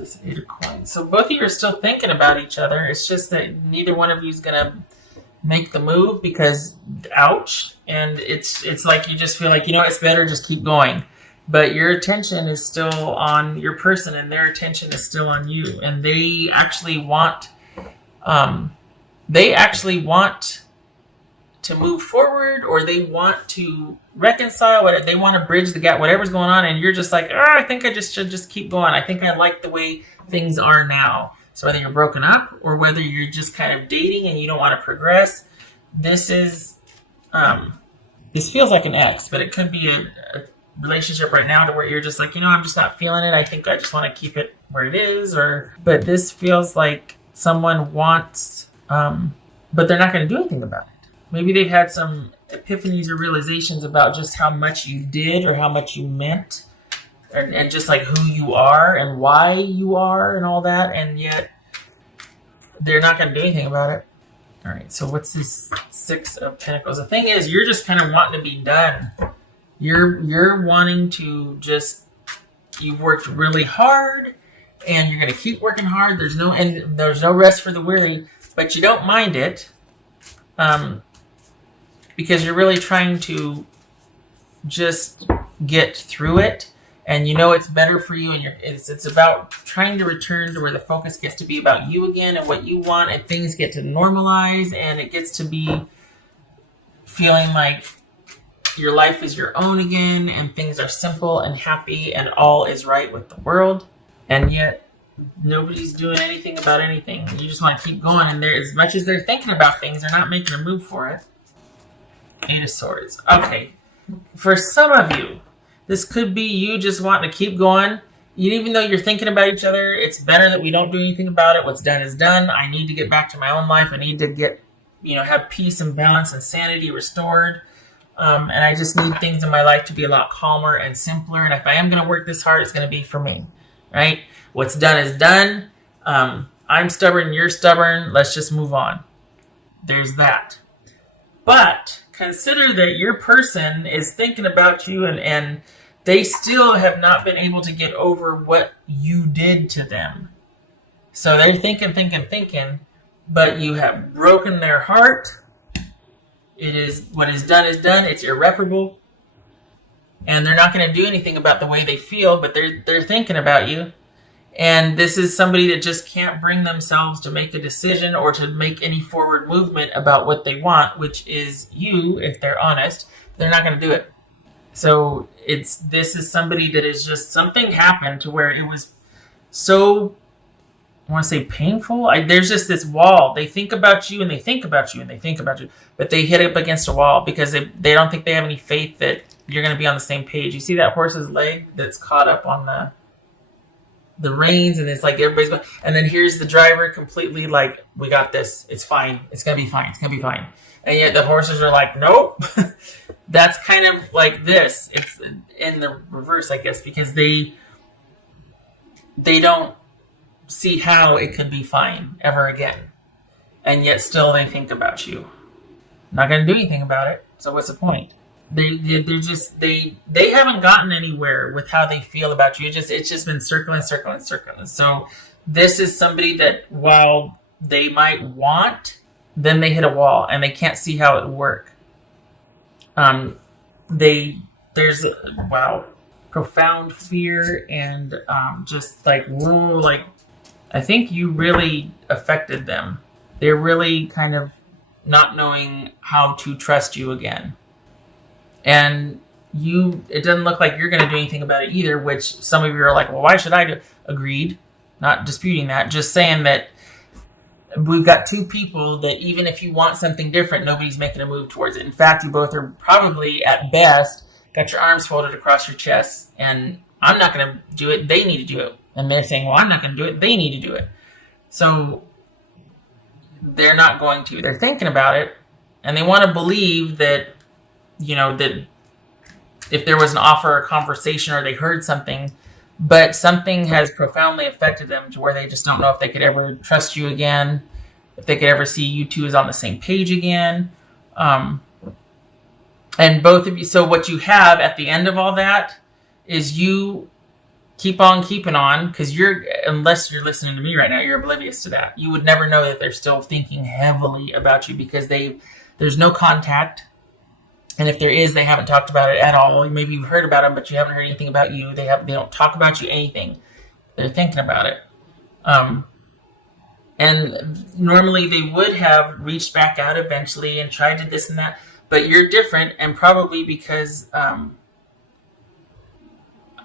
This 8 of coins. So both of you are still thinking about each other. It's just that neither one of you is going to make the move because, ouch. And it's like you just feel like, it's better just keep going. But your attention is still on your person and their attention is still on you. And they actually want to move forward, or they want to reconcile, they want to bridge the gap, whatever's going on, and you're just like, I think I just should just keep going. I think I like the way things are now. So whether you're broken up or whether you're just kind of dating and you don't want to progress, this feels like an ex, but it could be a relationship right now to where you're just like, I'm just not feeling it. I think I just want to keep it where it is, but this feels like someone wants, but they're not going to do anything about it. Maybe they've had some epiphanies or realizations about just how much you did or how much you meant, and just like who you are and why you are and all that, and yet they're not going to do anything about it. All right, so what's this 6 of Pentacles? The thing is, you're just kind of wanting to be done. You're wanting to just, you've worked really hard, and you're going to keep working hard. There's no rest for the weary, but you don't mind it. Because you're really trying to just get through it, and it's better for you, and it's about trying to return to where the focus gets to be about you again and what you want, and things get to normalize, and it gets to be feeling like your life is your own again, and things are simple and happy, and all is right with the world, and yet nobody's doing anything about anything. You just want to keep going, and as much as they're thinking about things, they're not making a move for it. 8 of Swords. Okay. For some of you, this could be you just wanting to keep going. Even though you're thinking about each other, it's better that we don't do anything about it. What's done is done. I need to get back to my own life. I need to get, have peace and balance and sanity restored. And I just need things in my life to be a lot calmer and simpler. And if I am going to work this hard, it's going to be for me. Right? What's done is done. I'm stubborn. You're stubborn. Let's just move on. There's that. But consider that your person is thinking about you, and they still have not been able to get over what you did to them. So they're thinking, but you have broken their heart. It is, what is done is done. It's irreparable. And they're not going to do anything about the way they feel, but they're thinking about you. And this is somebody that just can't bring themselves to make a decision or to make any forward movement about what they want, which is you, if they're honest. They're not going to do it. So this is somebody that is just, something happened to where it was so, I want to say painful. There's just this wall. They think about you and they think about you and they think about you, but they hit up against a wall because they don't think they have any faith that you're going to be on the same page. You see that horse's leg that's caught up on the reins, and it's like everybody's going, and then here's the driver completely like, we got this, it's fine, it's gonna be fine, it's gonna be fine, and yet the horses are like, nope. That's kind of like this. It's in the reverse, I guess, because they don't see how it could be fine ever again, and yet still they think about you. Not gonna do anything about it, so what's the point? They haven't gotten anywhere with how they feel about you. It's just been circling. So this is somebody that, while they might want, then they hit a wall and they can't see how it would work. There's profound fear and just like, whoa, like, I think you really affected them. They're really kind of not knowing how to trust you again. And it doesn't look like you're going to do anything about it either, which some of you are like, well, why should I do? Agreed. Not disputing that. Just saying that we've got two people that even if you want something different, nobody's making a move towards it. In fact, you both are probably, at best, got your arms folded across your chest, and I'm not going to do it. They need to do it. And they're saying, well, I'm not going to do it. They need to do it. So they're not going to. They're thinking about it, and they want to believe that, that if there was an offer or conversation or they heard something, but something has profoundly affected them to where they just don't know if they could ever trust you again, if they could ever see you two as on the same page again. And both of you, so what you have at the end of all that is you keep on keeping on, because unless you're listening to me right now, you're oblivious to that. You would never know that they're still thinking heavily about you, because there's no contact. And if there is, they haven't talked about it at all. Maybe you've heard about them, but you haven't heard anything about you. They don't talk about you anything. They're thinking about it. And normally they would have reached back out eventually and tried to this and that. But you're different, and probably because, I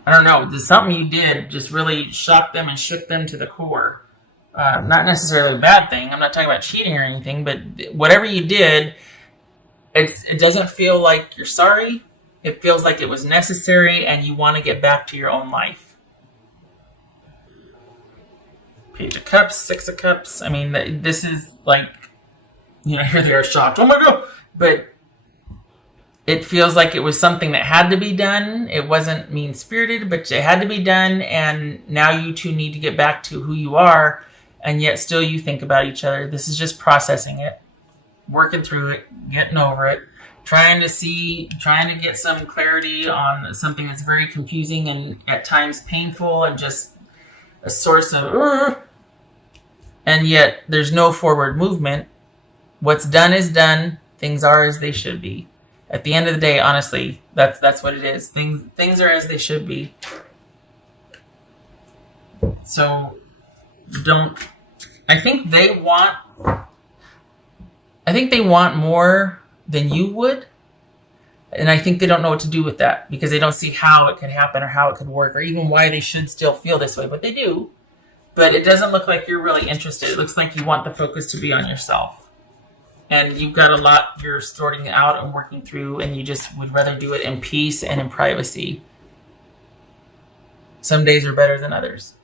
don't know, something you did just really shocked them and shook them to the core. Not necessarily a bad thing. I'm not talking about cheating or anything, but whatever you did, it doesn't feel like you're sorry. It feels like it was necessary, and you want to get back to your own life. Page of Cups, Six of Cups. I mean, this is like, here they are shocked. Oh my God! But it feels like it was something that had to be done. It wasn't mean-spirited, but it had to be done, and now you two need to get back to who you are, and yet still you think about each other. This is just processing it, working through it, getting over it, trying to get some clarity on something that's very confusing and at times painful and just a source of, and yet there's no forward movement. What's done is done. Things are as they should be. At the end of the day, honestly, that's what it is. Things are as they should be. So I think they want more than you would. And I think they don't know what to do with that, because they don't see how it could happen or how it could work or even why they should still feel this way. But they do. But it doesn't look like you're really interested. It looks like you want the focus to be on yourself. And you've got a lot you're sorting out and working through, and you just would rather do it in peace and in privacy. Some days are better than others.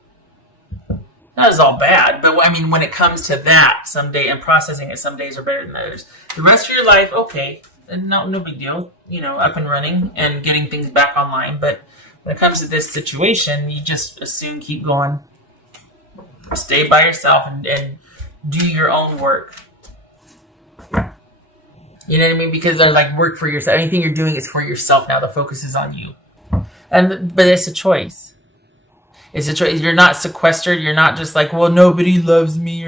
Not as all bad, but I mean, when it comes to that, someday, and processing it, some days are better than others. The rest of your life, okay, no big deal, up and running and getting things back online. But when it comes to this situation, you just assume keep going. Stay by yourself and do your own work. You know what I mean? Because they're like, work for yourself. Anything you're doing is for yourself now. The focus is on you. But it's a choice. It's a choice. You're not sequestered. You're not just like, well, nobody loves me.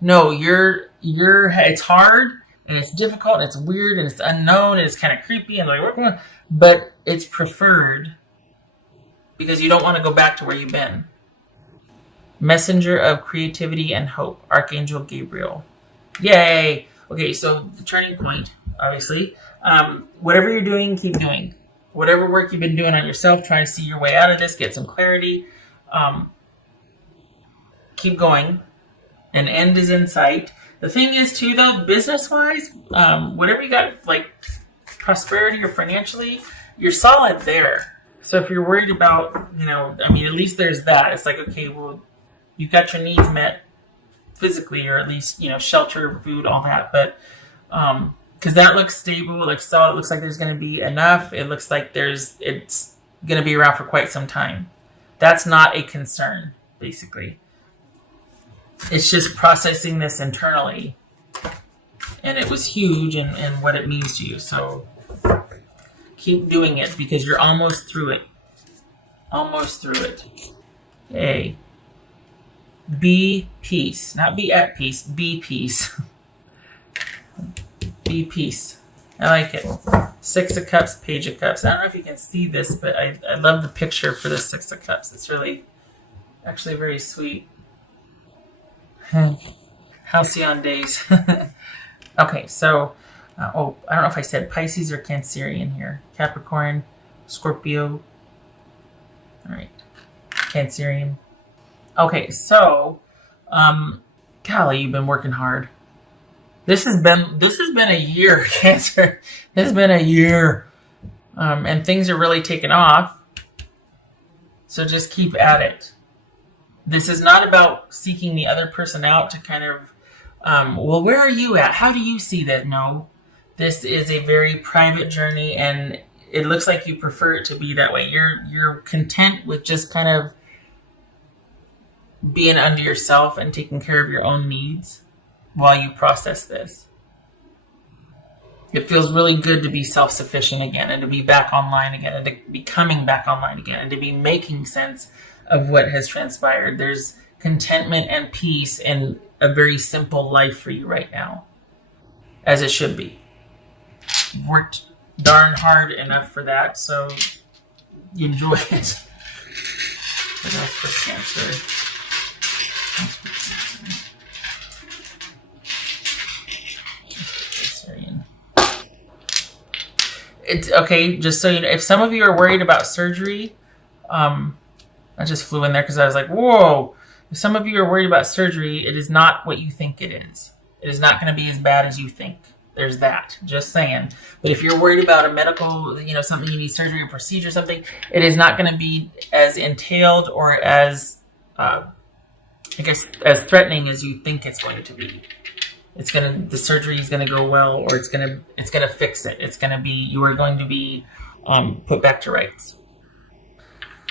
No, it's hard and it's difficult and it's weird and it's unknown and it's kind of creepy and like, but it's preferred because you don't want to go back to where you've been. Messenger of creativity and hope, Archangel Gabriel. Yay! Okay, so the turning point, obviously. Whatever you're doing, keep doing. Whatever work you've been doing on yourself, trying to see your way out of this, get some clarity. Keep going. An end is in sight. The thing is, too, though, business-wise, whatever you got, like prosperity or financially, you're solid there. So if you're worried about, at least there's that. It's like, okay, well, you've got your needs met physically, or at least, shelter, food, all that. But because that looks stable, it looks solid, it looks like there's going to be enough. It looks like it's going to be around for quite some time. That's not a concern, basically. It's just processing this internally. And it was huge in what it means to you. So keep doing it because you're almost through it. Almost through it. Hey. Be peace. Not be at peace. Be peace. Be peace. I like it. Six of Cups, Page of Cups. I don't know if you can see this, but I love the picture for the Six of Cups. It's really, actually very sweet. Halcyon days. Okay, so, I don't know if I said Pisces or Cancerian here. Capricorn, Scorpio. All right, Cancerian. Okay, so, golly, you've been working hard. This has been a year, Cancer. This has been a year, and things are really taking off. So just keep at it. This is not about seeking the other person out to kind of, well, where are you at? How do you see that? No, this is a very private journey, and it looks like you prefer it to be that way. You're content with just kind of being under yourself and taking care of your own needs while you process this. It feels really good to be self-sufficient again and to be back online again and to be coming back online again and to be making sense of what has transpired. There's contentment and peace and a very simple life for you right now, as it should be. You've worked darn hard enough for that, so you enjoy it. What else for Cancer? It's okay, just so you know, if some of you are worried about surgery, I just flew in there because I was like, whoa. If some of you are worried about surgery, it is not what you think it is. It is not going to be as bad as you think. There's that. Just saying. But if you're worried about a medical, something you need surgery or procedure or something, it is not going to be as entailed or as, as threatening as you think it's going to be. The surgery is gonna go well, or it's gonna fix it. You are going to be put back to rights.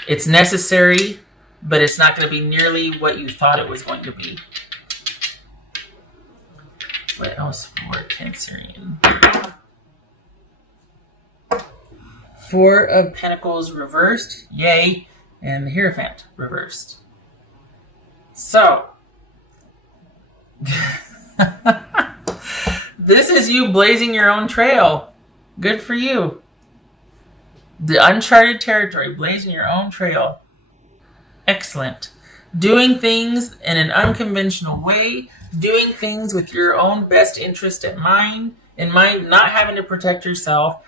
It's necessary, but it's not going to be nearly what you thought it was going to be. What else for Cancerian? Four of Pentacles reversed, yay, and the Hierophant reversed. So. This is you blazing your own trail. Good for you. The uncharted territory, blazing your own trail. Excellent. Doing things in an unconventional way, doing things with your own best interest in mind, not having to protect yourself,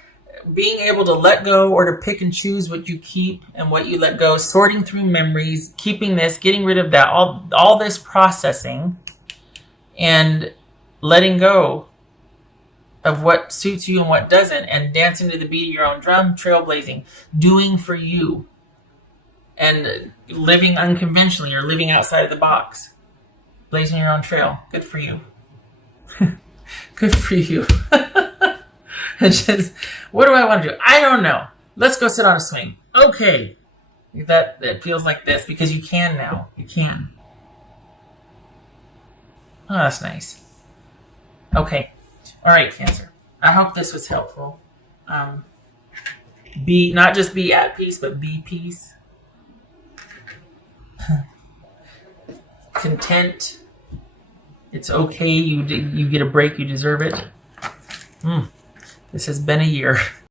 being able to let go or to pick and choose what you keep and what you let go, sorting through memories, keeping this, getting rid of that, all this processing, and letting go of what suits you and what doesn't, and dancing to the beat of your own drum, trailblazing, doing for you, and living unconventionally or living outside of the box, blazing your own trail. Good for you. Good for you. What do I want to do? I don't know. Let's go sit on a swing. Okay. That feels like this because you can now. You can. Oh, that's nice. Okay. All right, Cancer. I hope this was helpful. Not just be at peace, but be peace. Content. It's okay. You get a break. You deserve it. This has been a year.